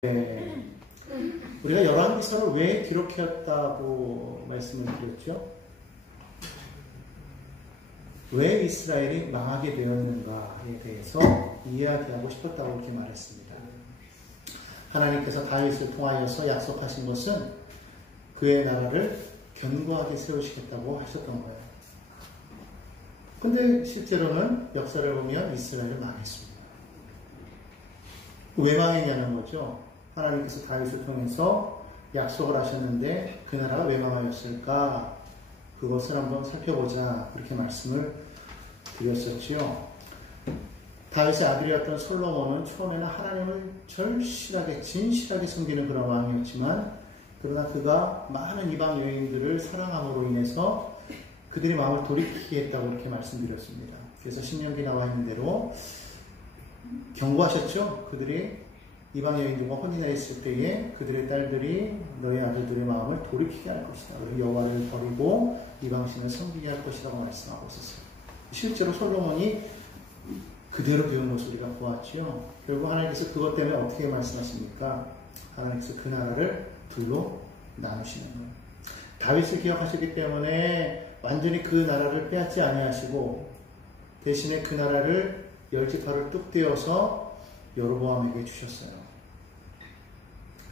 네. 우리가 열왕기서를 왜 기록했다고 말씀을 드렸죠? 왜 이스라엘이 망하게 되었는가에 대해서 이야기하고 싶었다고 이렇게 말했습니다. 하나님께서 다윗을 통하여서 약속하신 것은 그의 나라를 견고하게 세우시겠다고 하셨던 거예요. 근데 실제로는 역사를 보면 이스라엘은 망했습니다. 왜 망했냐는 거죠. 하나님께서 다윗을 통해서 약속을 하셨는데 그 나라가 왜 망하였을까? 그것을 한번 살펴보자. 그렇게 말씀을 드렸었지요. 다윗의 아들이었던 솔로몬은 처음에는 하나님을 절실하게 진실하게 섬기는 그런 왕이었지만 그러나 그가 많은 이방 여인들을 사랑함으로 인해서 그들의 마음을 돌이키게 했다고 이렇게 말씀드렸습니다. 그래서 신명기 나와 있는 대로 경고하셨죠. 그들이 이방 여인들과 혼인해 있을 때에 그들의 딸들이 너희 아들들의 마음을 돌이키게 할 것이다. 그리고 여호와를 버리고 이방신을 섬기게 할 것이라고 말씀하고 있었어요. 실제로 솔로몬이 그대로 배운 것을 우리가 보았죠. 결국 하나님께서 그것 때문에 어떻게 말씀하십니까? 하나님께서 그 나라를 둘로 나누시는 거예요. 다윗을 기억하셨기 때문에 완전히 그 나라를 빼앗지 아니하시고 대신에 그 나라를 열지파를 뚝 떼어서 여로보암에게 주셨어요.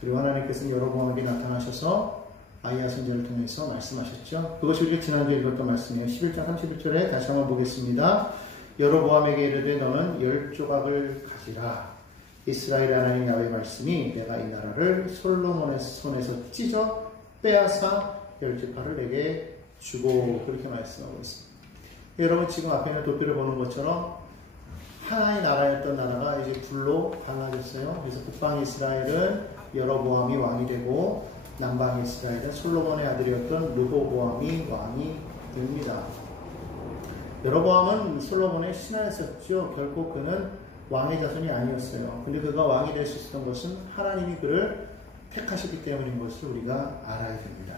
그리고 하나님께서는 여로보암에게 나타나셔서 아이야 선지자를 통해서 말씀하셨죠. 그것이 우리가 지난주에 읽었던 말씀이에요. 11장 31절에 다시 한번 보겠습니다. 여로보암에게 이르되 너는 10조각을 가지라. 이스라엘 하나님 야훼의 말씀이 내가 이 나라를 솔로몬의 손에서 찢어 빼앗아 10지파를 내게 주고 그렇게 말씀하고 있습니다. 여러분 지금 앞에 있는 도표를 보는 것처럼 하나의 나라였던 나라가 이제 둘로 갈라졌어요. 그래서 북방 이스라엘은 여로보암이 왕이 되고 남방 이스라엘은 솔로몬의 아들이었던 르호보암이 왕이 됩니다. 여로보암은 솔로몬의 신하였었죠. 결코 그는 왕의 자손이 아니었어요. 근데 그가 왕이 될 수 있었던 것은 하나님이 그를 택하셨기 때문인 것을 우리가 알아야 됩니다.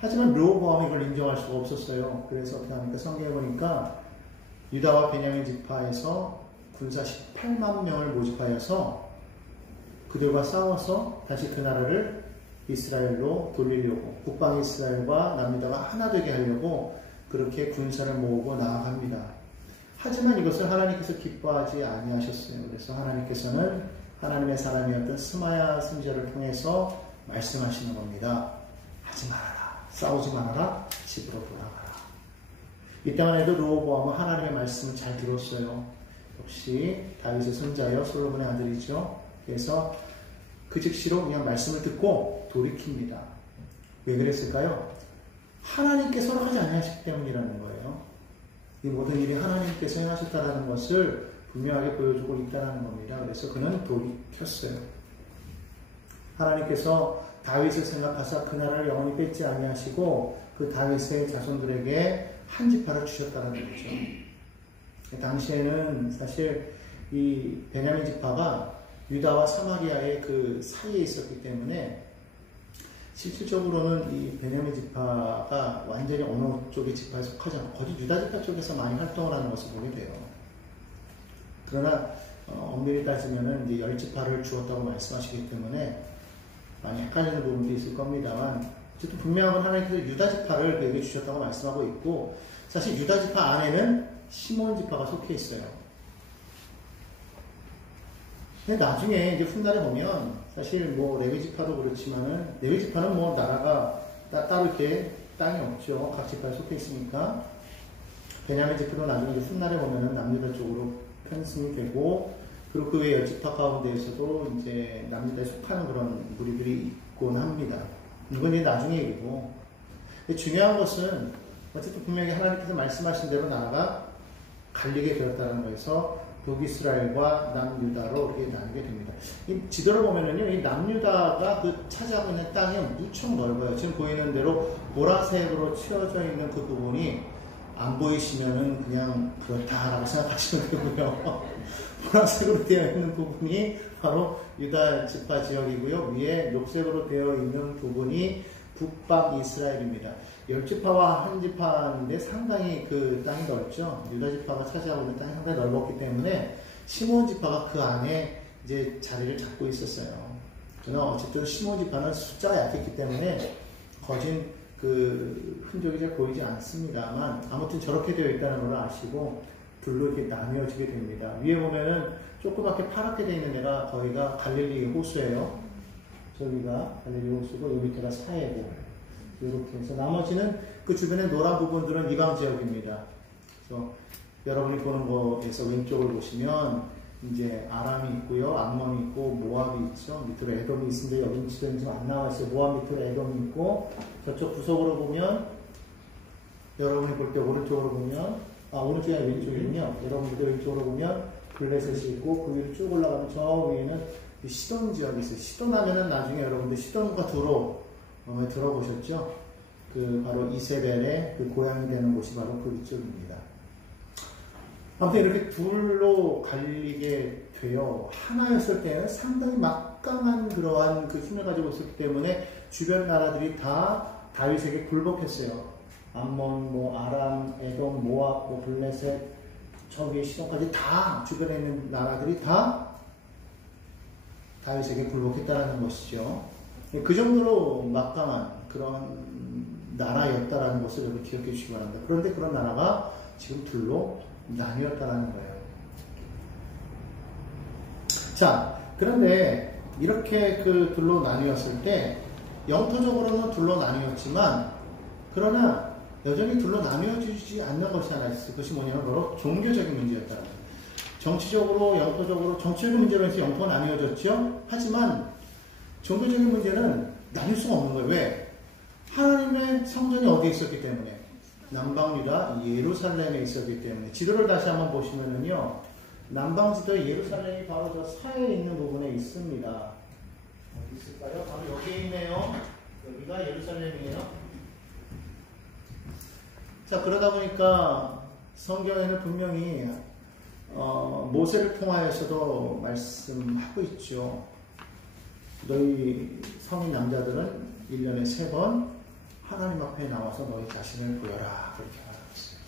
하지만 르호보암이 그걸 인정할 수가 없었어요. 그래서 어떻게 합니까? 성경에 보니까 유다와 베냐민 지파에서 군사 18만 명을 모집하여서 그들과 싸워서 다시 그 나라를 이스라엘로 돌리려고 북방 이스라엘과 남유다가 하나 되게 하려고 그렇게 군사를 모으고 나아갑니다. 하지만 이것을 하나님께서 기뻐하지 아니하셨어요. 그래서 하나님께서는 하나님의 사람이었던 스마야 선지자를 통해서 말씀하시는 겁니다. 하지 말아라. 싸우지 말아라. 집으로 돌아가라. 이때만 해도 르호보암은 하나님의 말씀을 잘 들었어요. 역시 다윗의 손자여 솔로몬의 아들이죠. 그래서 그 즉시로 그냥 말씀을 듣고 돌이킵니다. 왜 그랬을까요? 하나님께서 허락하지 않으셨기 때문이라는 거예요. 이 모든 일이 하나님께서 행하셨다는 것을 분명하게 보여주고 있다는 겁니다. 그래서 그는 돌이켰어요. 하나님께서 다윗을 생각하사 그 나라를 영원히 뺏지 아니하시고 그 다윗의 자손들에게 한 지파를 주셨다는 거죠. 당시에는 사실 이 베냐민 지파가 유다와 사마리아의 그 사이에 있었기 때문에 실질적으로는 이 베냐민 지파가 완전히 어느 쪽의 지파에 속하지 않고 거의 유다 지파 쪽에서 많이 활동을 하는 것을 보게 돼요. 그러나 엄밀히 따지면은 이제 10지파를 주었다고 말씀하시기 때문에 많이 헷갈리는 부분도 있을 겁니다만 어쨌든 분명한 건 하나님께서 유다 지파를 그에게 주셨다고 말씀하고 있고 사실 유다 지파 안에는 시몬 지파가 속해 있어요. 근데 나중에 이제 훗날에 보면 사실 뭐 레위 지파도 그렇지만은 레위 지파는 뭐 나라가 따로 이렇게 땅이 없죠. 각 지파에 속해 있으니까 베냐민 지파도 나중에 이제 훗날에 보면은 남유다 쪽으로 편승이 되고 그리고 그 외 10지파 가운데에서도 이제 남유다에 속하는 그런 무리들이 있곤 합니다. 이건 이제 나중에 얘기고. 중요한 것은 어쨌든 분명히 하나님께서 말씀하신 대로 나라가 갈리게 되었다는 거에서 북이스라엘과 남유다로 이렇게 나누게 됩니다. 이 지도를 보면은요, 이 남유다가 그 차지하고 있는 땅이 무척 넓어요. 지금 보이는 대로 보라색으로 칠해져 있는 그 부분이 안 보이시면은 그냥 그렇다라고 생각하시면 되고요. 보라색으로 되어 있는 부분이 바로 유다 지파 지역이고요. 위에 녹색으로 되어 있는 부분이 북방 이스라엘입니다. 10지파와 한 지파인데 상당히 그 땅이 넓죠. 유다 지파가 차지하고 있는 땅이 상당히 넓었기 때문에 시몬 지파가 그 안에 이제 자리를 잡고 있었어요. 그러나 어쨌든 시몬 지파는 숫자가 약했기 때문에 거진 그 흔적이 잘 보이지 않습니다만 아무튼 저렇게 되어 있다는 걸 아시고 둘로 이렇게 나뉘어지게 됩니다. 위에 보면은 조그맣게 파랗게 되어 있는 데가 거기가 갈릴리 호수예요. 저기가 갈릴리 호수고 여기 밑에가 사해고 이렇게 해서 나머지는 그 주변에 노란 부분들은 이방 지역입니다. 그래서 여러분이 보는 거에서 왼쪽을 보시면 이제 아람이 있고요, 암몬이 있고 모압이 있죠. 밑으로 에돔이 있는데 여기 지금 안 나와 있어요. 모압 밑으로 에돔이 있고 저쪽 구석으로 보면 여러분이 볼 때 오른쪽으로 보면 오른쪽이 아니라 왼쪽이군요. 여러분들 왼쪽으로 보면 블레셋이 있고 그 위로 쭉 올라가면 저 위에는 시돈 지역이 있어요. 시돈 하면은 나중에 여러분들 시돈과 두로 들어보셨죠? 그 바로 이세벨의 그 고향이 되는 곳이 바로 그 위쪽입니다. 아무튼 이렇게 둘로 갈리게 되어 하나였을 때는 상당히 막강한 그러한 그 힘을 가지고 있었기 때문에 주변 나라들이 다 다윗에게 굴복했어요. 암몬, 아람, 에돔, 모압, 블레셋, 저기 시돈까지 다 주변에 있는 나라들이 다 다윗에게 굴복했다라는 것이죠. 그 정도로 막강한 그런 나라였다라는 것을 여러분 기억해 주시기 바랍니다. 그런데 그런 나라가 지금 둘로 나뉘었다라는 거예요. 자, 그런데 이렇게 그 둘로 나뉘었을 때 영토적으로는 둘로 나뉘었지만 그러나 여전히 둘로 나뉘어지지 않는 것이 하나 있어요. 그것이 뭐냐면 바로 종교적인 문제였다는 거예요. 정치적으로, 영토적으로, 정치적인 문제로 해서 영토가 나뉘어졌죠. 하지만 종교적인 문제는 나뉠 수가 없는 거예요. 왜? 하나님의 성전이 어디에 있었기 때문에 남방유다 예루살렘에 있었기 때문에 지도를 다시 한번 보시면은요 남방지도 예루살렘이 바로 저 사이에 있는 부분에 있습니다. 어디 있을까요? 바로 여기에 있네요. 여기가 예루살렘이에요. 자, 그러다 보니까 성경에는 분명히 모세를 통하여서도 말씀하고 있죠. 너희 성인 남자들은 1년에 3번 하나님 앞에 나와서 너희 자신을 보여라. 그렇게 말하고 있어요.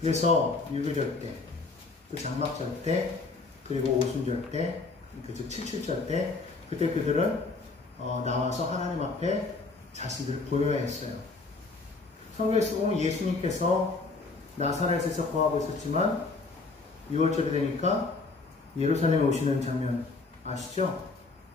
그래서 유교절 때, 그 장막절 때, 그리고 오순절 때, 즉 칠칠절 때, 그때 그들은 나와서 하나님 앞에 자신들을 보여야 했어요. 성경에서 보면 예수님께서 나사렛에서 거하고 있었지만 6월절이 되니까 예루살렘에 오시는 장면 아시죠?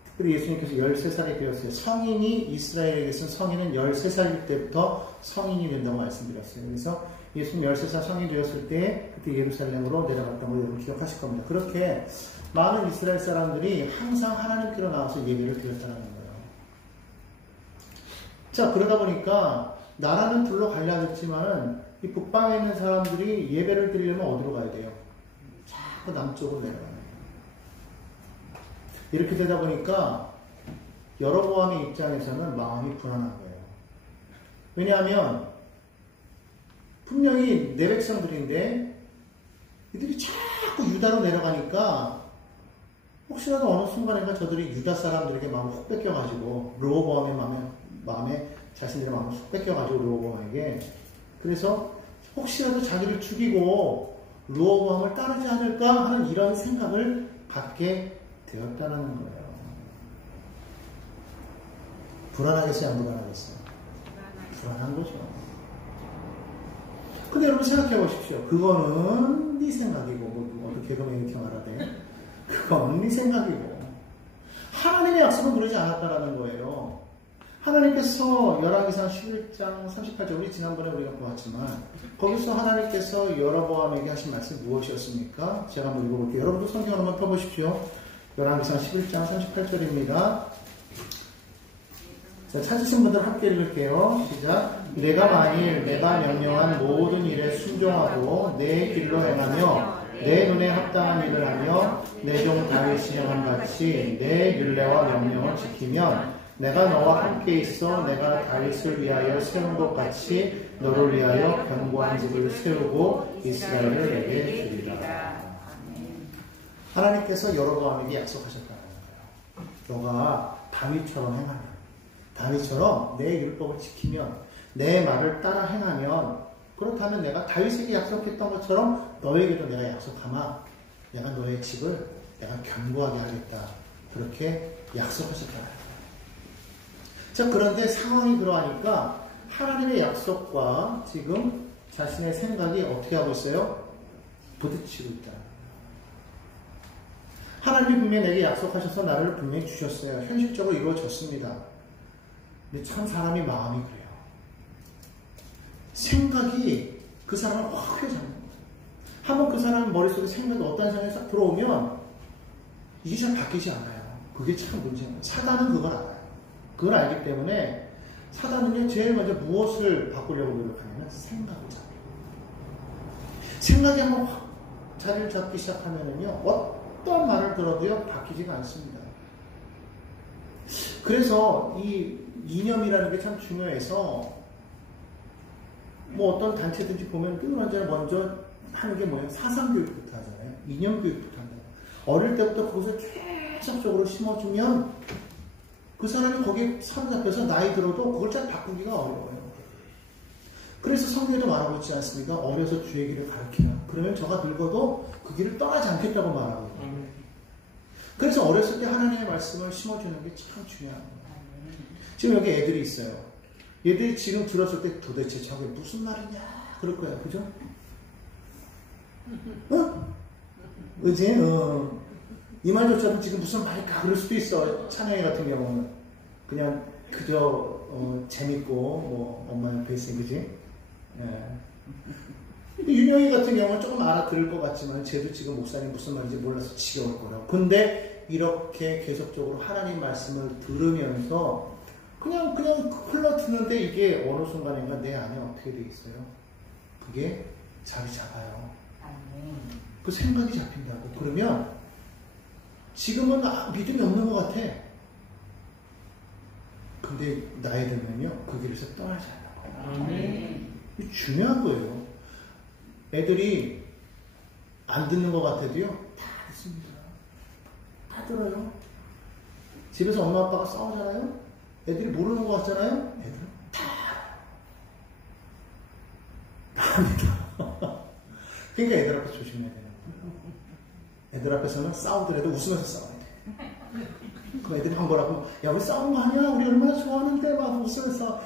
특별히 예수님께서 13살이 되었어요. 성인이 이스라엘에게서는 성인은 13살 때부터 성인이 된다고 말씀드렸어요. 그래서 예수님 13살 성인이 되었을 때 그때 예루살렘으로 내려갔던 걸 여러분 기억하실 겁니다. 그렇게 많은 이스라엘 사람들이 항상 하나님께로 나와서 예배를 드렸다는 거예요. 자, 그러다 보니까 나라는 둘로 갈라졌지만은 이 북방에 있는 사람들이 예배를 드리려면 어디로 가야 돼요? 자꾸 남쪽으로 내려가는 거예요. 이렇게 되다 보니까 여로보암의 입장에서는 마음이 불안한 거예요. 왜냐하면 분명히 내 백성들인데 이들이 자꾸 유다로 내려가니까 혹시라도 어느 순간인가 저들이 유다 사람들에게 마음을 훅 뺏겨가지고 르호보암의 마음에 자신들의 마음을 훅 뺏겨가지고 르호보암에게 그래서 혹시라도 자기를 죽이고 르호보암을 따르지 않을까 하는 이런 생각을 갖게 되었다는 거예요. 불안하겠어요? 안 불안하겠어요? 불안한 거죠. 근데 여러분 생각해 보십시오. 그거는 네 생각이고, 어떻게 개그맨이 이렇게 말하대? 그건 네 생각이고. 하나님의 약속은 그러지 않았다라는 거예요. 하나님께서 열왕기상 11장 38절 우리 지난번에 우리가 보았지만 거기서 하나님께서 여로보암에게 하신 말씀이 무엇이었습니까? 제가 한번 읽어볼게요. 여러분도 성경을 한번 펴보십시오. 열왕기상 11장 38절입니다. 자, 찾으신 분들 함께 읽을게요. 시작. 내가 만일 내가 명령한 모든 일에 순종하고 내 길로 행하며 내 눈에 합당한 일을 하며 내 종 다윗이 행한 같이 내 율례와 명령을 지키면 내가 너와 함께 있어 내가 다윗을 위하여 세운 것 같이 너를 위하여 견고한 집을 세우고 이스라엘을 내게 주리라. 하나님께서 여로보암에게 약속하셨다는 거예요. 너가 다윗처럼 행하면, 다윗처럼 내 율법을 지키면, 내 말을 따라 행하면, 그렇다면 내가 다윗에게 약속했던 것처럼 너에게도 내가 약속하마. 내가 너의 집을 내가 견고하게 하겠다. 그렇게 약속하셨다. 자, 그런데 상황이 그러하니까 하나님의 약속과 지금 자신의 생각이 어떻게 하고 있어요? 부딪히고 있다. 하나님이 분명히 내게 약속하셔서 나를 분명히 주셨어요. 현실적으로 이루어졌습니다. 근데 참 사람이 마음이 그래요. 생각이 그 사람을 확 휘어잡는 거예요. 한번 그 사람 머릿속에 생각이 어떤 생각이 싹 들어오면 이게 잘 바뀌지 않아요. 그게 참 문제예요. 사단은 그걸 알아요. 그걸 알기 때문에 사단은요, 제일 먼저 무엇을 바꾸려고 노력하냐면 생각을 잡아요. 생각이 한번 확 자리를 잡기 시작하면은요, 어떤 말을 들어도요, 바뀌지가 않습니다. 그래서 이 이념이라는 게 참 중요해서, 뭐 어떤 단체든지 보면 늘 언제나 먼저 하는 게 뭐예요? 사상교육부터 하잖아요. 이념교육부터 한다. 어릴 때부터 그것을 계속적으로 심어주면 그 사람이 거기에 사로잡혀서 나이 들어도 그걸 잘 바꾸기가 어려워요. 그래서 성경에도 말하고 있지 않습니까? 어려서 주의 길을 가르치라. 그러면 저가 늙어도 그 길을 떠나지 않겠다고 말하고 있어요. 그래서 어렸을 때 하나님의 말씀을 심어주는 게 참 중요한 거예요. 지금 여기 애들이 있어요. 얘들이 지금 들었을 때 도대체 저게 무슨 말이냐 그럴 거야. 그죠? 그지? 이 말조차도 지금 무슨 말일까 그럴 수도 있어. 찬영이 같은 경우는 그냥 그저 재밌고 뭐 엄마 옆에 있으니 그지? 예. 윤영이 같은 경우는 조금 알아들을 것 같지만 쟤도 지금 목사님 무슨 말인지 몰라서 지겨울 거라고. 근데 이렇게 계속적으로 하나님 말씀을 들으면서 그냥 흘러드는데 이게 어느 순간인가 내 안에 어떻게 돼 있어요? 그게 자리 잡아요. 그 생각이 잡힌다고. 그러면 지금은 믿음이 없는 것 같아. 근데 나이 들면요, 그 길에서 떠나지 않는 거예요. 이게 중요한 거예요. 애들이 안 듣는 것 같아도요, 다 듣습니다. 다 들어요. 집에서 엄마 아빠가 싸우잖아요. 애들이 모르는 것 같잖아요. 애들은 다 합니다. 그러니까 애들 앞에서 조심해야 돼요. 애들 앞에서는 싸우더라도 웃으면서 싸워야 돼. 그럼 애들이 한 거라고, 야, 우리 싸우는 거 아니야? 우리 얼마나 좋아하는데, 막 웃으면서,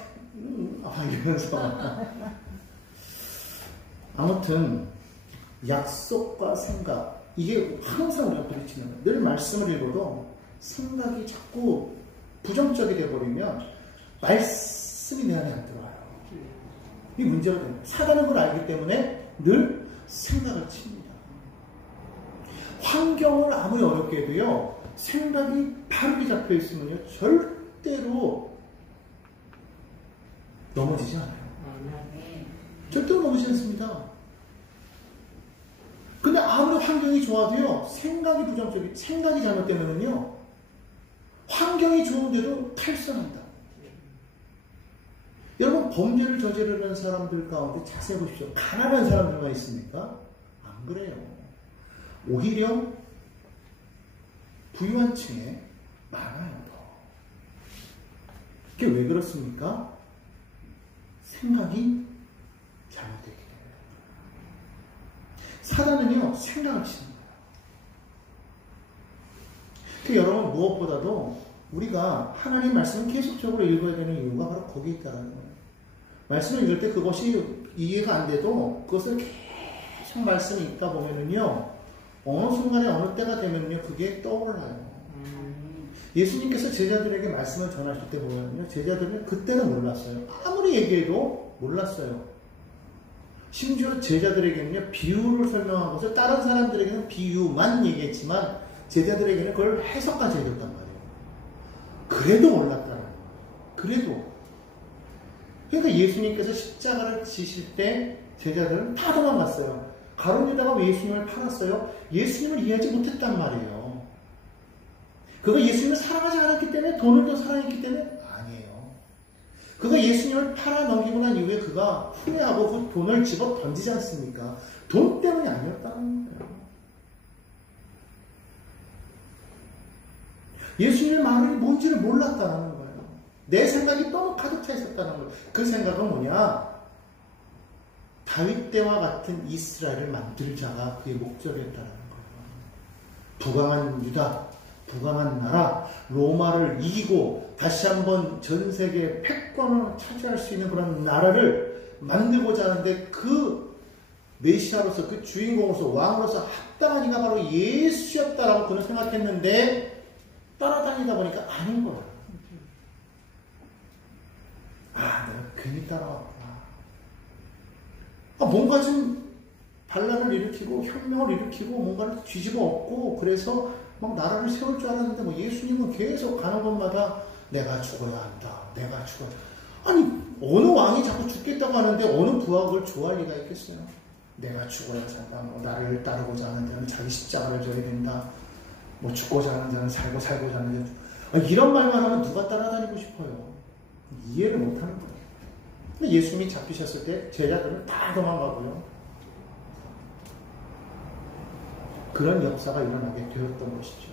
이러면서. 아무튼, 약속과 생각, 이게 항상 우리가 부딪히는 거예요. 늘 말씀을 읽어도 생각이 자꾸 부정적이 되어버리면 말씀이 내 안에 안 들어와요. 이게 문제가 됩니다. 사단은 그걸 알기 때문에 늘 생각을 칩니다. 환경을 아무리 어렵게 해도요, 생각이 바르게 잡혀 있으면요, 절대로 넘어지지 않아요. 절대로 넘어지지 않습니다. 근데 아무리 환경이 좋아도요, 생각이 잘못되면요, 환경이 좋은데도 탈선한다. 여러분, 범죄를 저지르는 사람들 가운데 자세히 보십시오. 가난한 사람들만 있습니까? 안 그래요. 오히려 부유한 층에 많아요. 그게 왜 그렇습니까? 생각이 잘못되기 때문에. 사단은요, 생각을 치는 거예요. 그 여러분, 무엇보다도 우리가 하나님 말씀을 계속적으로 읽어야 되는 이유가 바로 거기에 있다는 거예요. 말씀을 읽을 때 그것이 이해가 안 돼도 그것을 계속 말씀이 읽다 보면은요, 어느 순간에 어느 때가 되면요, 그게 떠올라요. 예수님께서 제자들에게 말씀을 전하실 때 보면요, 제자들은 그때는 몰랐어요. 아무리 얘기해도 몰랐어요. 심지어 제자들에게는요, 비유를 설명한 것을 다른 사람들에게는 비유만 얘기했지만 제자들에게는 그걸 해석까지 해줬단 말이에요. 그래도 몰랐다는 거예요. 그래도. 그러니까 예수님께서 십자가를 지실 때 제자들은 다 도망갔어요. 가론유다가 왜 예수님을 팔았어요? 예수님을 이해하지 못했단 말이에요. 그가 예수님을 사랑하지 않았기 때문에, 돈을 더 사랑했기 때문에? 아니에요. 그가 예수님을 팔아 넘기고 난 이후에 그가 후회하고 그 돈을 집어 던지지 않습니까? 돈 때문이 아니었다는 거예요. 예수님의 마음이 뭔지를 몰랐다는 거예요. 내 생각이 너무 가득 차 있었다는 거예요. 그 생각은 뭐냐? 다윗 때와 같은 이스라엘을 만들자가 그의 목적이었다는 거예요. 부강한 유다, 부강한 나라, 로마를 이기고 다시 한번 전 세계 패권을 차지할 수 있는 그런 나라를 만들고자 하는데 그 메시아로서 그 주인공으로서 왕으로서 합당한 이가 바로 예수였다라고 그는 생각했는데 따라다니다 보니까 아닌 거야. 아, 내가 괜히 따라왔구나. 뭔가 좀 반란을 일으키고 혁명을 일으키고 뭔가를 뒤집어 엎고 그래서 막 나라를 세울 줄 알았는데 뭐 예수님은 계속 가는 곳마다 내가 죽어야 한다. 내가 죽어야 한다. 아니 어느 왕이 자꾸 죽겠다고 하는데 어느 부하가 그걸 좋아할 리가 있겠어요. 내가 죽어야 산다. 뭐 나를 따르고자 하는 자는 자기 십자가를 져야 된다. 뭐 죽고자 하는 자는 살고자 하는 자는 이런 말만 하면 누가 따라다니고 싶어요. 이해를 못하는 거예요. 근데 예수님이 잡히셨을 때 제자들은 다 도망가고요. 그런 역사가 일어나게 되었던 것이죠.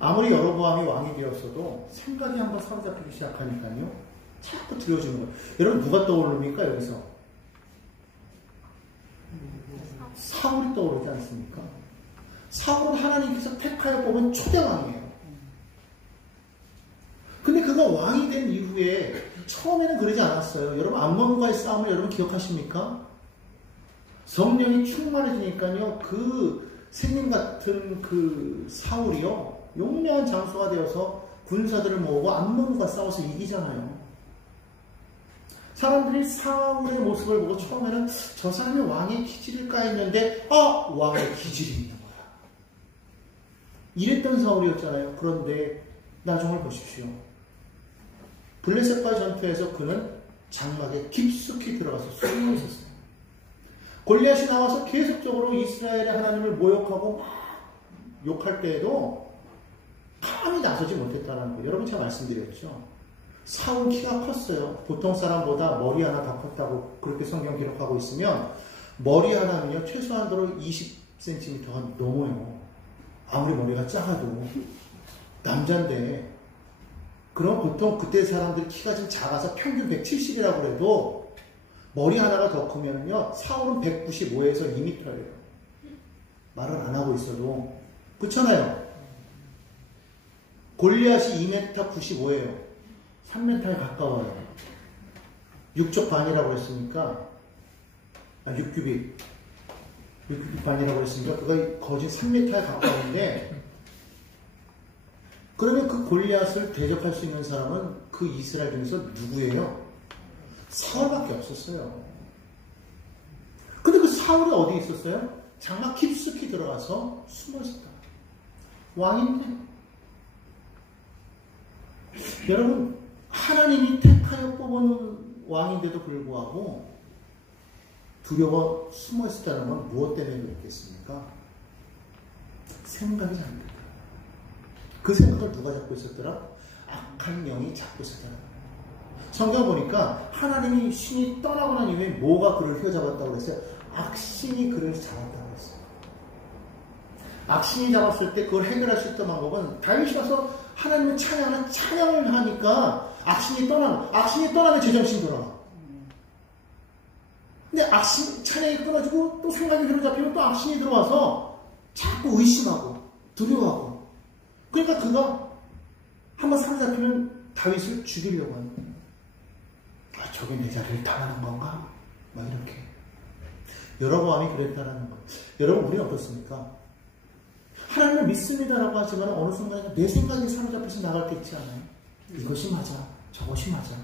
아무리 여로보암이 왕이 되었어도 생각이 한번 사로잡히기 시작하니까요. 자꾸 들여주는 거예요. 여러분 누가 떠오릅니까 여기서? 사울이 떠오르지 않습니까? 사울은 하나님께서 택하여 뽑은 초대왕이에요. 근데 그가 왕이 된 이후에 처음에는 그러지 않았어요. 여러분 암몬과의 싸움을 여러분 기억하십니까? 성령이 충만해지니까요. 그 생님 같은 그 사울이요. 용맹한 장수가 되어서 군사들을 모으고 암몬과 싸워서 이기잖아요. 사람들이 사울의 모습을 보고 처음에는 저 사람이 왕의 기질일까 했는데 왕의 기질이 있는 거야. 이랬던 사울이었잖아요. 그런데 나중을 보십시오. 블레셋과 전투에서 그는 장막에 깊숙이 들어가서 숨어 있었어요. 골리앗이 나와서 계속적으로 이스라엘의 하나님을 모욕하고 막 욕할 때에도 감히 나서지 못했다는 거예요. 여러분 제가 말씀드렸죠. 사울 키가 컸어요. 보통 사람보다 머리 하나 더 컸다고 그렇게 성경 기록하고 있으면 머리 하나는요 최소한도로 20cm가 넘어요. 아무리 머리가 작아도 남자인데 그럼 보통 그때 사람들이 키가 좀 작아서 평균 170이라고 해도 머리 하나가 더 크면요 사울은 195에서 2m예요. 말은 안 하고 있어도 그렇잖아요. 골리앗이 2m 95예요. 3m에 가까워요. 6쪽 반이라고 했으니까 6규빗 반이라고 했으니까 그가 거진 3m에 가까운데 그러면 그 골리앗을 대적할 수 있는 사람은 그 이스라엘 중에서 누구예요? 사울밖에 없었어요. 근데 그 사울이 어디 있었어요? 장막 깊숙이 들어가서 숨어 있었다. 왕인데. 여러분 하나님이 택하여 뽑은 왕인데도 불구하고 두려워 숨어 있었다는 건 무엇 때문에 그랬겠습니까? 생각이 잘못됐다. 그 생각을 누가 잡고 있었더라? 악한 영이 잡고 있었더라. 성경 보니까 하나님이 신이 떠나고 난 이후에 뭐가 그를 휘어잡았다고 그랬어요? 악신이 그를 잡았다고 그랬어요. 악신이 잡았을 때 그걸 해결할 수 있던 방법은 다윗이 와서 하나님을 찬양을 하니까 악신이 떠나면 제정신 돌아가. 근데 찬양이 끊어지고 또 생각이 들어잡히면 또 악신이 들어와서 자꾸 의심하고 두려워하고. 그러니까 그가 한번 사로잡히면 다윗을 죽이려고 하는 거예요. 저게 내 자리를 탐하는 건가? 막 이렇게. 여로보암이 그랬다라는 거. 여러분 우리는 어떻습니까? 하나님을 믿습니다라고 하지만 어느 순간에 내 생각이 사로잡혀서 나갈 때 있지 않아요? 이것이 맞아. 저것이 맞아.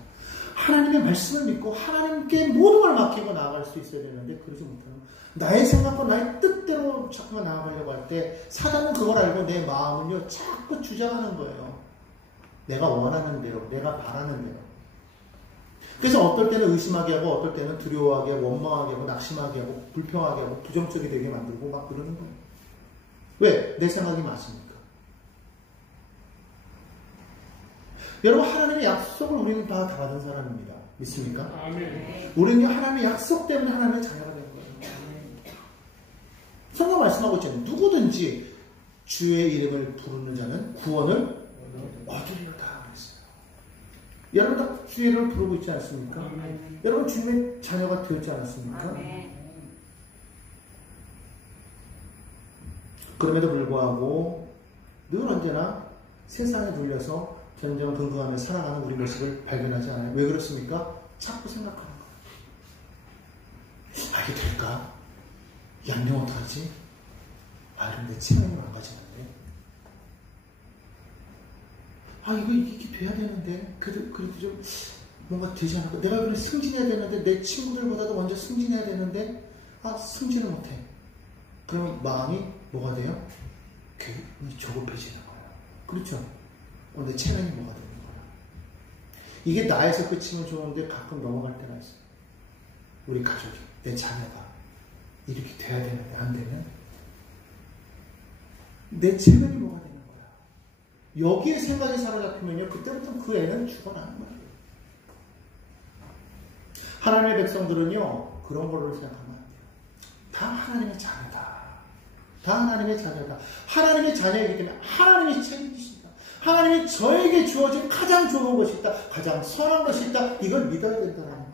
하나님의 말씀을 믿고 하나님께 모든 걸 맡기고 나아갈 수 있어야 되는데 그러지 못하는 나의 생각과 나의 뜻대로 자꾸만 나아가려고 할 때 사단은 그걸 알고 내 마음을요 자꾸 주장하는 거예요. 내가 원하는 대로, 내가 바라는 대로. 그래서 어떨 때는 의심하게 하고 어떨 때는 두려워하게 하고 원망하게 하고 낙심하게 하고 불평하게 하고 부정적이 되게 만들고 막 그러는 거예요. 왜? 내 생각이 맞습니까? 여러분 하나님의 약속을 우리는 다 받은 사람입니다. 믿습니까? 아멘. 우리는 하나님의 약속 때문에 하나님의 자녀가 된 거예요. 성경 말씀하고 있잖아요. 누구든지 주의 이름을 부르는 자는 구원을 얻으리로다 그랬어요. 여러분 다 주의 이름을 부르고 있지 않습니까? 여러분 주님의 자녀가 되었지 않았습니까? 그럼에도 불구하고 늘 언제나 세상에 눌려서 전전긍긍하며 살아가는 우리 모습을 발견하지 않아요. 왜 그렇습니까? 자꾸 생각하는 거예요. 아, 이게 될까? 양념 어떡하지? 아, 근데 체면이 망가지는데. 아, 이게 돼야 되는데. 그래도 좀 뭔가 되지 않을까? 내가 그래 승진해야 되는데, 내 친구들보다도 먼저 승진해야 되는데, 아, 승진을 못해. 그러면 마음이 뭐가 돼요? 굉장히 조급해지는 거예요. 그렇죠? 내 체면이 뭐가 되는 거야. 이게 나에서 끝이면 좋은데 가끔 넘어갈 때가 있어요. 우리 가족이, 내 자녀가 이렇게 돼야 되는데 안 되면 내 체면이 뭐가 되는 거야. 여기에 생각이 사로잡히면요, 그때부터 그 애는 죽어나는 거예요. 하나님의 백성들은요, 그런 걸로 생각하면 안 돼요. 다 하나님의 자녀다. 다 하나님의 자녀다. 하나님의 자녀이기 때문에 하나님이 책임지신다. 하나님이 저에게 주어진 가장 좋은 것이 있다. 가장 선한 것이 있다. 이걸 믿어야 된다는 거예요.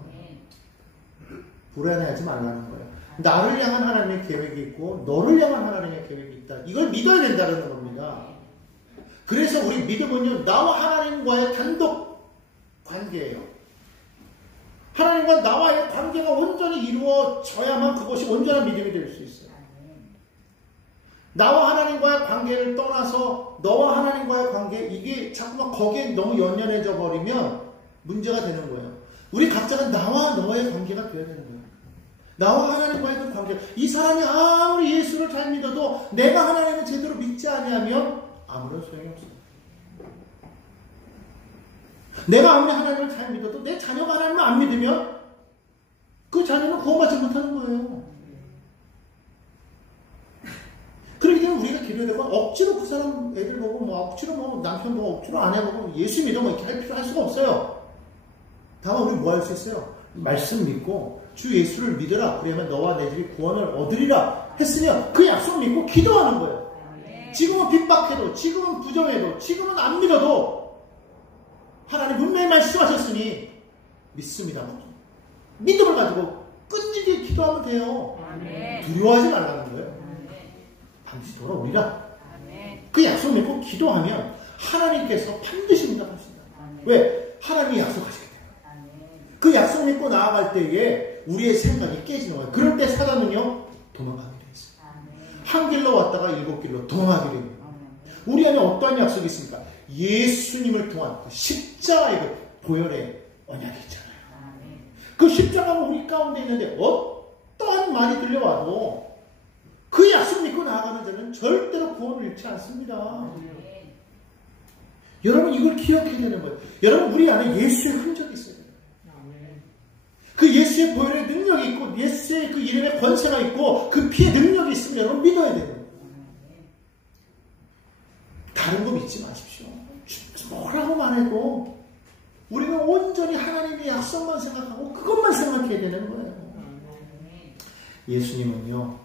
불안해하지 말라는 거예요. 나를 향한 하나님의 계획이 있고 너를 향한 하나님의 계획이 있다. 이걸 믿어야 된다는 겁니다. 그래서 우리 믿음은요, 나와 하나님과의 단독 관계예요. 하나님과 나와의 관계가 온전히 이루어져야만 그것이 온전한 믿음이 될 수 있어요. 나와 하나님과의 관계를 떠나서 너와 하나님과의 관계, 이게 자꾸만 거기에 너무 연연해져 버리면 문제가 되는 거예요. 우리 각자가 나와 너의 관계가 되어야 되는 거예요. 나와 하나님과의 그 관계. 이 사람이 아무리 예수를 잘 믿어도 내가 하나님을 제대로 믿지 아니하면 아무런 소용이 없어요. 내가 아무리 하나님을 잘 믿어도 내 자녀가 하나님을 안 믿으면 그 자녀는 구원받지 못하는 거예요. 그렇기 때문에 우리가 기도해야 되고, 억지로 그 사람 애들 보고, 억지로 남편 보고, 억지로 아내 보고, 예수 믿어 이렇게 할 필요 할 수가 없어요. 다만 우리 뭐 할 수 있어요? 말씀 믿고, 주 예수를 믿으라. 그러면 너와 내 집이 구원을 얻으리라. 했으면 그 약속 믿고 기도하는 거예요. 지금은 핍박해도, 지금은 부정해도, 지금은 안 믿어도, 하나님 분명히 말씀하셨으니, 믿습니다. 믿음을 가지고 끈질기게 기도하면 돼요. 두려워하지 말라는 거예요. 반드시 돌아오리라. 그 약속 믿고 기도하면 하나님께서 반드시 응답하신다. 왜? 하나님이 약속하시기 때문에. 그 약속 믿고 나아갈 때에 우리의 생각이 깨지는 거예요. 그럴 때 사단은요, 도망가게 돼 있어요. 한 길로 왔다가 일곱 길로 도망가게 돼요. 우리 안에 어떠한 약속이 있습니까? 예수님을 통한 그 십자가의 그 보혈의 언약이 있잖아요. 그 십자가가 우리 가운데 있는데 어떠한 말이 들려와도 그 약속 믿고 나아가는 자는 절대로 구원을 잃지 않습니다. 여러분, 이걸 기억해야 되는 거예요. 여러분, 우리 안에 예수의 흔적이 있어요. 그 예수의 보혈의 능력이 있고, 예수의 그 이름의 권세가 있고, 그 피의 능력이 있으면 여러분 믿어야 돼요. 다른 거 믿지 마십시오. 뭐라고 말해도 우리는 온전히 하나님의 약속만 생각하고 그것만 생각해야 되는 거예요. 예수님은요,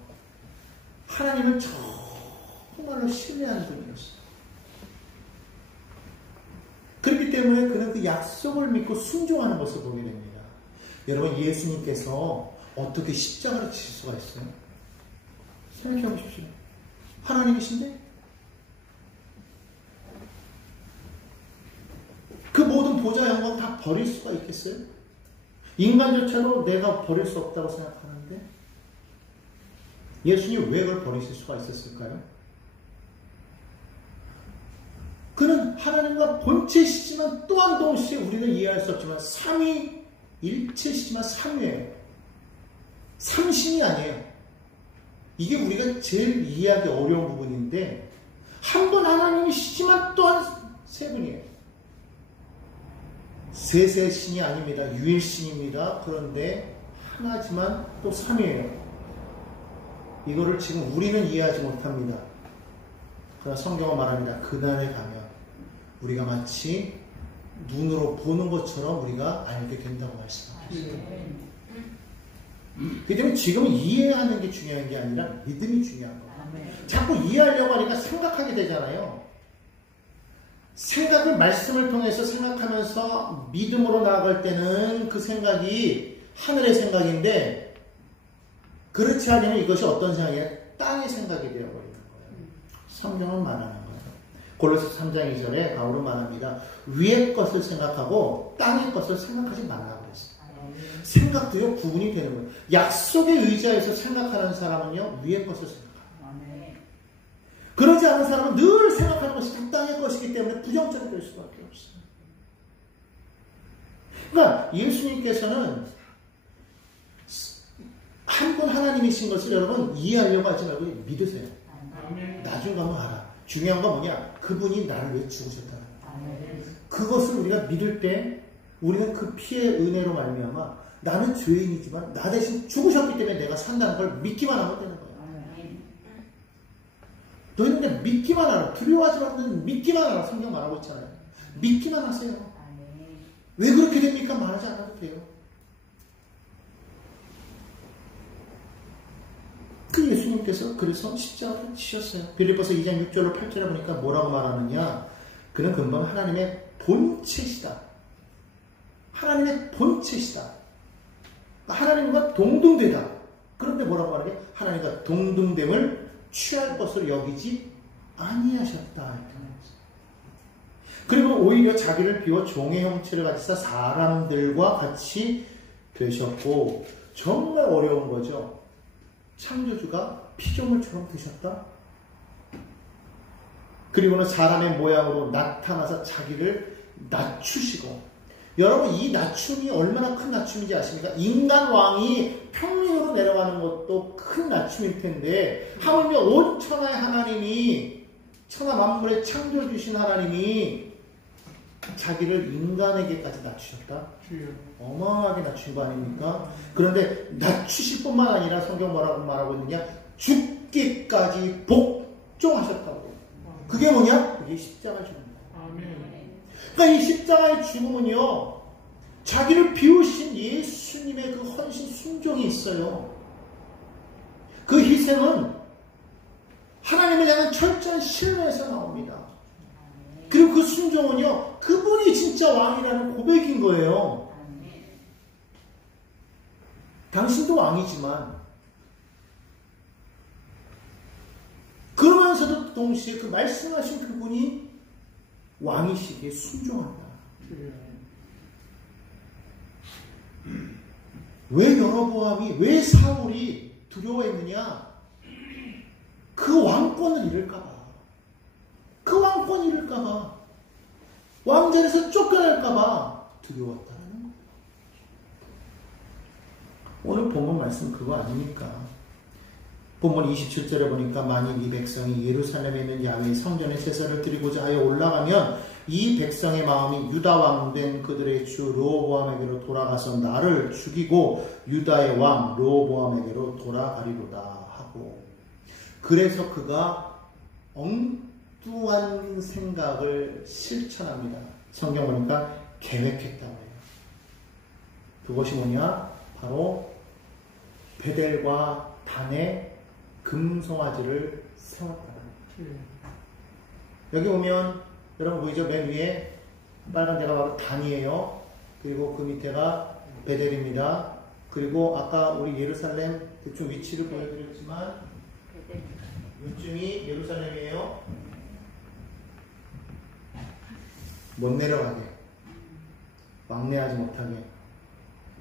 하나님을 정말로 신뢰하는 분이었어요. 그렇기 때문에 그는 그 약속을 믿고 순종하는 것을 보게 됩니다. 여러분, 예수님께서 어떻게 십자가를 지실 수가 있어요? 생각해 보십시오. 하나님이신데? 그 모든 보좌 영광 다 버릴 수가 있겠어요? 인간조차도 내가 버릴 수 없다고 생각하는데 예수님 왜 그걸 버리실 수가 있었을까요? 그는 하나님과 본체시지만 또한 동시에 우리는 이해할 수 없지만 삼위일체시지만 삼위예요. 삼신이 아니에요. 이게 우리가 제일 이해하기 어려운 부분인데, 한 분 하나님이시지만 또한 세 분이에요. 세세신이 아닙니다. 유일신입니다. 그런데 하나지만 또 삼위예요. 이거를 지금 우리는 이해하지 못합니다. 그러나 성경은 말합니다. 그날에 가면 우리가 마치 눈으로 보는 것처럼 우리가 알게 된다고 말씀하셨어요. 그렇기 때문에 지금 이해하는 게 중요한 게 아니라 믿음이 중요한 거예요. 자꾸 이해하려고 하니까 생각하게 되잖아요. 생각을 말씀을 통해서 생각하면서 믿음으로 나아갈 때는 그 생각이 하늘의 생각인데 그렇지 않으면 이것이 어떤 생각이냐? 땅의 생각이 되어버리는 거예요. 성경은 말하는 거예요. 골로새 3장 2절에 바울은 말합니다. 위의 것을 생각하고 땅의 것을 생각하지 말라고 그랬어요. 생각도요 구분이 되는 거예요. 약속의 의지에서 생각하는 사람은요 위의 것을 생각합니다. 그러지 않은 사람은 늘 생각하는 것이 다 땅의 것이기 때문에 부정적이 될 수밖에 없어요. 그러니까 예수님께서는 한 분 하나님이신 것을 여러분 이해하려고 하지 말고 믿으세요. 나중 가면 알아. 중요한 건 뭐냐? 그분이 나를 위해 죽으셨다는 거예요. 그것을 우리가 믿을 때 우리는 그 피의 은혜로 말미암아 나는 죄인이지만 나 대신 죽으셨기 때문에 내가 산다는 걸 믿기만 하면 되는 거예요. 너희는 그냥 믿기만 하라. 두려워하지 말고 믿기만 하라. 성경 말하고 있잖아요. 믿기만 하세요. 왜 그렇게 됩니까? 말하지 않아도 돼요. 그 예수님께서 그래서 십자가를 지셨어요. 빌립보서 2장 6절로 8절에 보니까 뭐라고 말하느냐? 그는 금방 하나님의 본체시다. 하나님의 본체시다. 하나님과 동등되다. 그런데 뭐라고 말하냐? 하나님과 동등됨을 취할 것을 여기지 아니하셨다. 그리고 오히려 자기를 비워 종의 형체를 가지사 사람들과 같이 되셨고 정말 어려운 거죠. 창조주가 피조물처럼 되셨다. 그리고는 사람의 모양으로 나타나서 자기를 낮추시고 여러분 이 낮춤이 얼마나 큰 낮춤인지 아십니까? 인간 왕이 평민으로 내려가는 것도 큰 낮춤일 텐데 하물며 온 천하의 하나님이 천하 만물의 창조주신 하나님이 자기를 인간에게까지 낮추셨다? 어마어마하게 낮춘 거 아닙니까? 그런데 낮추실 뿐만 아니라 성경 뭐라고 말하고 있느냐? 죽기까지 복종하셨다고. 그게 뭐냐? 그게 십자가의 죽음이다. 그러니까 이 십자가의 죽음은요, 자기를 비우신 예수님의 그 헌신 순종이 있어요. 그 희생은 하나님을 향한 철저한 신뢰에서 나옵니다. 그리고 그 순종은요, 그분이 진짜 왕이라는 고백인 거예요. 당신도 왕이지만, 그러면서도 동시에 그 말씀하신 그분이 왕이시기에 순종한다. 왜 여로보암이, 왜 사울이 두려워했느냐? 그 왕권을 잃을까봐. 그 왕권 잃을까봐. 왕자에서 쫓겨날까봐 두려웠다는 거예요. 오늘 본문 말씀 그거 아닙니까? 본문 27절에 보니까 만일 이 백성이 예루살렘에 있는 야훼의 성전에 제사를 드리고자 하여 올라가면 이 백성의 마음이 유다 왕 된 그들의 주 르호보암에게로 돌아가서 나를 죽이고 유다의 왕 르호보암에게로 돌아가리로다 하고, 그래서 그가 엉뚱한 생각을 실천합니다. 성경 보니까 계획했다고 해요. 그것이 뭐냐? 바로 베델과 단에 금송아지를 세웠다. 여기 보면 여러분 보이죠? 맨 위에 빨간 데가 바로 단이에요. 그리고 그 밑에가 베델입니다. 그리고 아까 우리 예루살렘 대충 위치를 보여드렸지만 이쯤이 예루살렘이에요. 못 내려가게, 왕래하지 못하게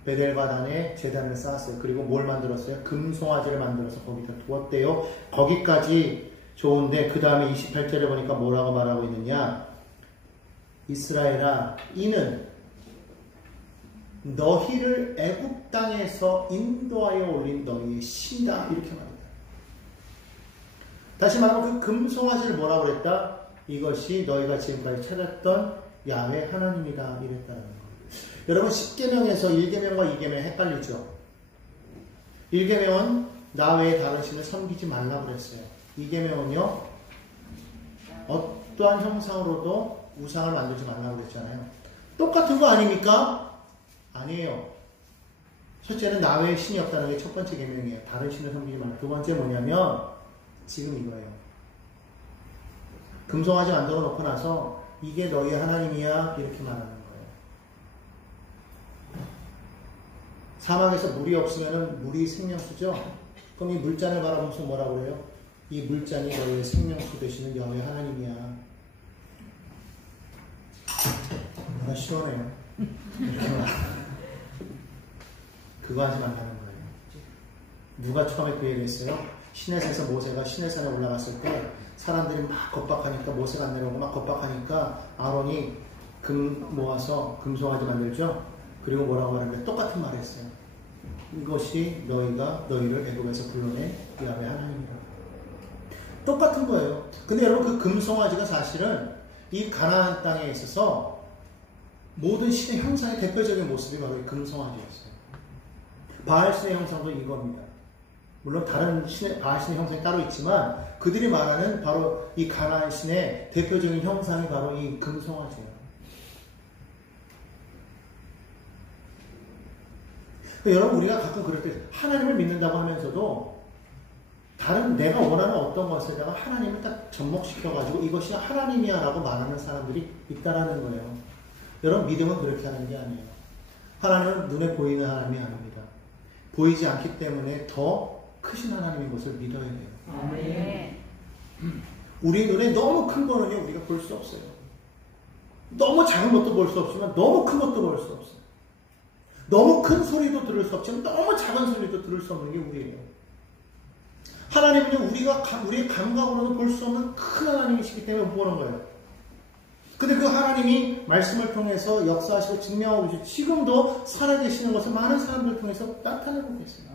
베델과 단에 제단을 쌓았어요. 그리고 뭘 만들었어요? 금송아지를 만들어서 거기다 두었대요. 거기까지 좋은데 그 다음에 28절에 보니까 뭐라고 말하고 있느냐? 이스라엘아, 이는 너희를 애굽 땅에서 인도하여 올린 너희의 신이다. 이렇게 말합니다. 다시 말하면 그 금송아지를 뭐라고 그랬다? 이것이 너희가 지금까지 찾았던 야훼 하나님이다. 이랬다는 거예요. 여러분 10계명에서 1계명과 2계명 헷갈리죠? 1계명은 나 외에 다른 신을 섬기지 말라고 그랬어요. 2계명은요, 어떠한 형상으로도 우상을 만들지 말라고 그랬잖아요. 똑같은 거 아닙니까? 아니에요. 첫째는 나 외에 신이 없다는 게 첫 번째 계명이에요. 다른 신을 섬기지 말라. 두 번째 뭐냐면 지금 이거예요. 금송아지 만들어 놓고 나서 이게 너희 하나님이야 이렇게 말하는 거예요. 사막에서 물이 없으면 물이 생명수죠. 그럼 이 물잔을 바라보면서 뭐라고 그래요? 이 물잔이 너희의 생명수 되시는 여호와 하나님이야. 뭔가 시원해요. 그거 하지 말라는 거예요. 누가 처음에 그 얘기를 했어요? 시내산에서 모세가 시내산에 올라갔을 때 사람들이 막 겁박하니까 모세가 안 내려오고 막 겁박하니까 아론이 금 모아서 금송아지 만들죠. 그리고 뭐라고 하는데 똑같은 말을 했어요. 이것이 너희를 애굽에서 불러낸 야훼 하나님이라. 똑같은 거예요. 근데 여러분 그 금송아지가 사실은 이 가나안 땅에 있어서 모든 신의 형상의 대표적인 모습이 바로 이 금송아지였어요. 바알신의 형상도 이겁니다. 물론 다른 바알신의 형상이 따로 있지만 그들이 말하는 바로 이 가나안 신의 대표적인 형상이 바로 이 금송아지예요. 여러분 우리가 가끔 그럴 때 하나님을 믿는다고 하면서도 다른 내가 원하는 어떤 것에다가 하나님을 딱 접목시켜가지고 이것이 하나님이야 라고 말하는 사람들이 있다라는 거예요. 여러분 믿음은 그렇게 하는 게 아니에요. 하나님은 눈에 보이는 하나님이 아닙니다. 보이지 않기 때문에 더 크신 하나님인 것을 믿어야 돼요. 아멘. 우리 눈에 너무 큰 거는요 우리가 볼 수 없어요. 너무 작은 것도 볼 수 없지만 너무 큰 것도 볼 수 없어요. 너무 큰 소리도 들을 수 없지만 너무 작은 소리도 들을 수 없는 게 우리예요. 하나님은요 우리의 감각으로는 볼 수 없는 큰 하나님이시기 때문에 못 보는 거예요. 근데 그 하나님이 말씀을 통해서 역사하시고 증명하고 계시고 지금도 살아계시는 것을 많은 사람들을 통해서 나타내고 계세요.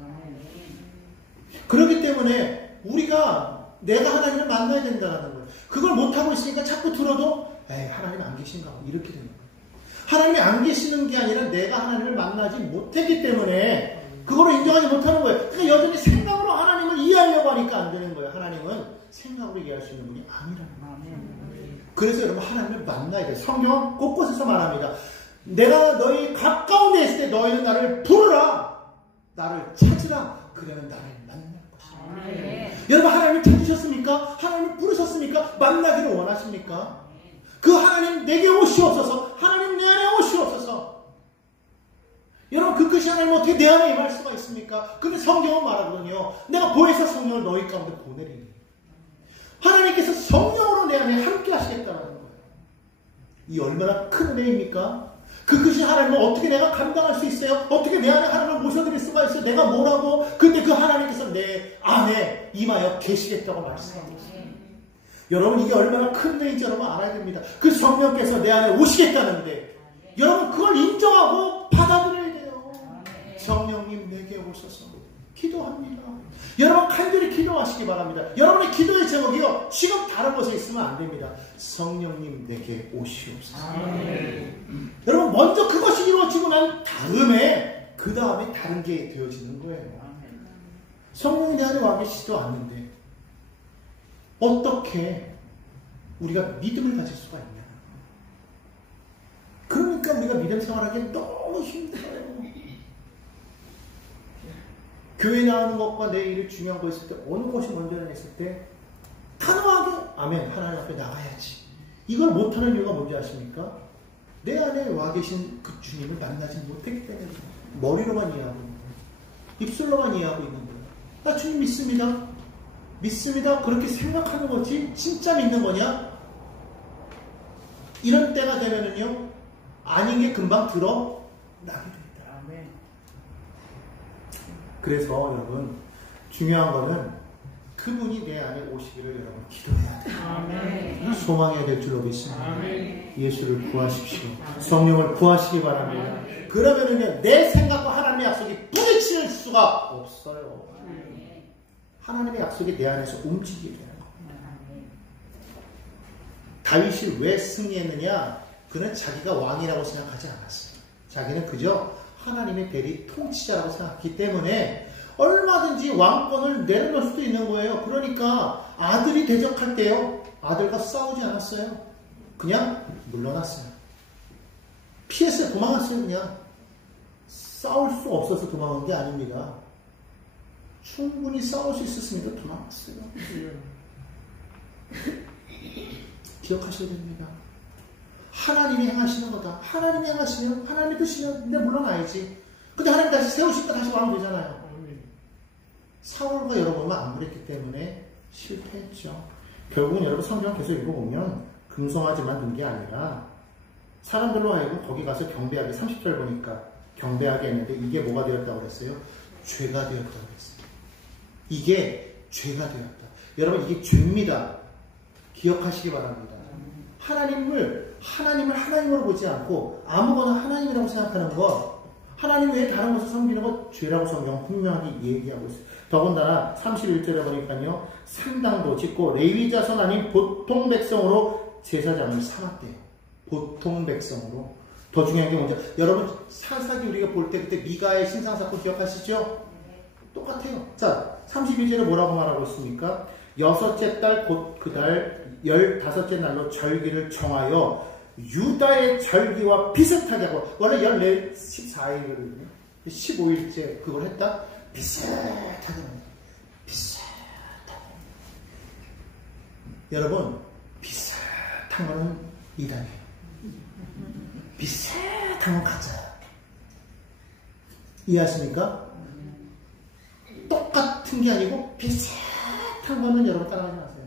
그렇기 때문에 우리가 내가 하나님을 만나야 된다는 거예요. 그걸 못하고 있으니까 자꾸 들어도 에이 하나님 안 계신가 이렇게 되는 거예요. 하나님이 안 계시는 게 아니라 내가 하나님을 만나지 못했기 때문에 그거를 인정하지 못하는 거예요. 그러니까 여전히 생각으로 하나님을 이해하려고 하니까 안 되는 거예요. 하나님은 생각으로 이해할 수 있는 분이 아니라는 거예요. 그래서 여러분 하나님을 만나야 돼요. 성경은 곳곳에서 말합니다. 내가 너희 가까운 데 있을 때 너희는 나를 부르라. 나를 찾으라. 그러면 나를 만날 것이다. 여러분 하나님을 찾으셨습니까? 하나님을 부르셨습니까? 만나기를 원하십니까? 그 하나님 내게 오시옵소서. 하나님 내 안에 오시옵소서. 여러분 그 끝이 하나님 어떻게 내 안에 임할 수가 있습니까? 근데 성경은 말하거든요. 내가 보혜사 성령을 너희 가운데 보내리니 하나님께서 성령으로 내 안에 함께 하시겠다는 거예요. 이 얼마나 큰 은혜입니까? 그 끝이 하나님을 어떻게 내가 감당할 수 있어요? 어떻게 내 안에 하나님을 모셔드릴 수가 있어요? 내가 뭐라고? 근데 그 하나님께서 내 안에 임하여 계시겠다고 말씀하고 있어요. 여러분 이게 얼마나 큰 은혜인지 여러분 알아야 됩니다. 그 성령께서 내 안에 오시겠다는데 여러분 그걸 인정하고 받아들여야 돼요. 성령님 내게 오셔서 기도합니다. 여러분 간절히 기도하시기 바랍니다. 여러분의 기도의 제목이요 지금 다른 곳에 있으면 안 됩니다. 성령님 내게 오시옵소서. 여러분 먼저 그것이 이루어지고 난 다음에 그 다음에 다른 게 되어지는 거예요. 성령이 내 안에 와 계시지도 않는데 어떻게 우리가 믿음을 가질 수가 있냐. 그러니까 우리가 믿음 생활하기 너무 힘들어요. 교회 나오는 것과 내 일을 중요한 거 있을 때 어느 것이 먼저냐 했을 때 단호하게 아멘 하나님 앞에 나가야지. 이걸 못하는 이유가 뭔지 아십니까? 내 안에 와 계신 그 주님을 만나지 못했기 때문에 머리로만 이해하고 있는 거예요. 입술로만 이해하고 있는 거예요. 나 주님 믿습니다. 믿습니다. 그렇게 생각하는 거지 진짜 믿는 거냐? 이런 때가 되면은요 아닌 게 금방 드러나게 됩니다. 그래서 여러분 중요한 거는 그분이 내 안에 오시기를 여러분 기도해야 돼요. 소망해야 될 줄로 믿습니다. 예수를 구하십시오. 성령을 구하시기 바랍니다. 그러면은요 내 생각과 하나님의 약속이 부딪힐 수가 없어요. 하나님의 약속이 내 안에서 움직이게 되는 겁니다. 다윗이 왜 승리했느냐? 그는 자기가 왕이라고 생각하지 않았어요. 자기는 그저 하나님의 대리 통치자라고 생각했기 때문에 얼마든지 왕권을 내려놓을 수도 있는 거예요. 그러니까 아들이 대적할 때요. 아들과 싸우지 않았어요. 그냥 물러났어요. 피했어요. 도망갔어요. 그냥. 싸울 수 없어서 도망간 게 아닙니다. 충분히 싸울 수 있었으니까 도망갔어요. 기억하셔야 됩니다. 하나님이 행하시는 거다. 하나님이 행하시면, 하나님이 드시면 내 물러나야지. 근데 하나님 다시 세우시니까 다시 왕 되잖아요. 사울과 여러분은 안 그랬기 때문에 실패했죠. 결국은 여러분 성경 계속 읽어보면 금송아지만 둔 게 아니라 사람들로 하여금 거기 가서 경배하게 30절 보니까 경배하게 했는데 이게 뭐가 되었다고 그랬어요? 죄가 되었다고 그랬어요. 이게 죄가 되었다. 여러분 이게 죄입니다. 기억하시기 바랍니다. 하나님을 하나님으로 보지 않고 아무거나 하나님이라고 생각하는 것, 하나님 외에 다른 것을 섬기는 것 죄라고 성경 분명히 얘기하고 있어요. 더군다나 31절에 보니까요, 상당도 짓고 레위 자손 아닌 보통 백성으로 제사장을 삼았대요. 보통 백성으로. 더 중요한 게 뭔지, 여러분 사사기 우리가 볼 때 그때 미가의 신상사건 기억하시죠? 똑같아요. 자, 32절에 뭐라고 말하고 있습니까? 여섯째 달 곧 그 달 15째 날로 절기를 정하여 유다의 절기와 비슷하게 하고, 원래 14일이거든요. 15일째 그걸 했다? 비슷하게. 여러분, 비슷한 거는 이단이에요. 비슷한 건 가짜야. 이해하십니까? 똑같은 게 아니고 비슷한 거는 여러분 따라하지 마세요.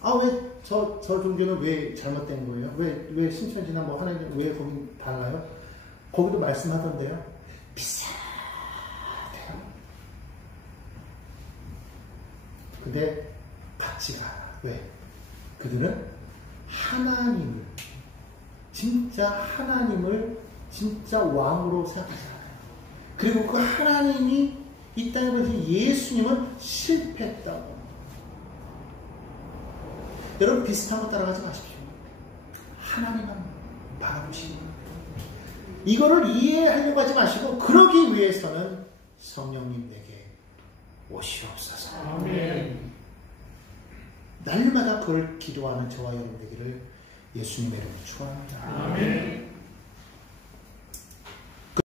아, 왜 저 종교는 왜 잘못된 거예요? 왜 신천지나 뭐 하나님 왜 거기 달라요? 거기도 말씀하던데요. 비슷해요. 근데 같이 가. 왜? 그들은 하나님을 진짜 왕으로 생각하지 않아요. 그리고 그 하나님이 이 땅에 보신 예수님은 실패했다고. 여러분 비슷한 거 따라가지 마십시오. 하나님만 바라보시는 거예요. 이거를 이해하려고 하지 마시고, 그러기 위해서는 성령님 내게 오시옵소서. 아멘. 날마다 그걸 기도하는 저와 여러분 되기를 예수님의 이름으로 축원합니다. 아멘.